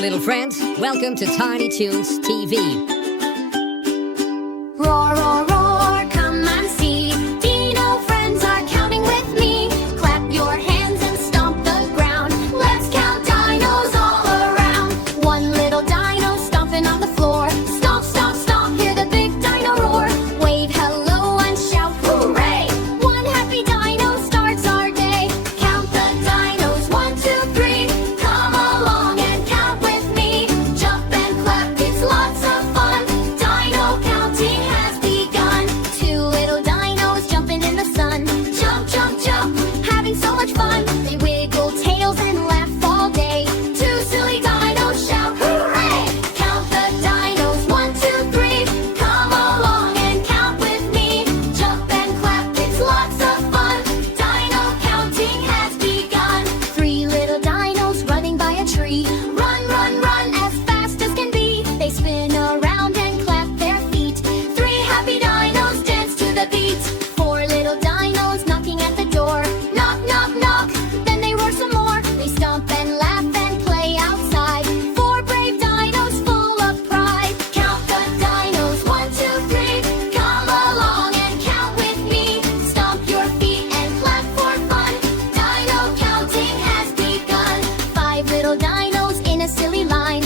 little friends. Welcome to Tiny Toons TV. Roar, roar, roar, come and see. Dino friends are counting with me. Clap your hands and stomp the ground. Let's count dinos all around. One little dino stomping on the floor. Stomp, stomp, stomp, hear the big dino roar. Wave hello and shout hooray. One happy dino starts our day. Count the dinos, 1, 2, 3. Come along and count with me. Jump and clap, it's lots of fun. Dino counting has begun. Two little dinos jumping in the sun. Jump, jump, jump, having so much fun. They wiggle tails and laugh all day. Two silly dinos shout hooray. Count the dinos, 1, 2, 3. Come along and count with me. Jump and clap, it's lots of fun. Dino counting has begun. Three little dinos running by a tree. Run, run, run as fast as can be. They spin around and clap their feet. Three happy dinos dance to the beat. Four little dinos knocking at the door. Knock, knock, knock, then they roar some more. They stomp and laugh and play outside. Four brave dinos full of pride. Count the dinos, 1, 2, 3. Come along and count with me. Stomp your feet and clap for fun. Dino counting has begun. Five little dinos in a silly line.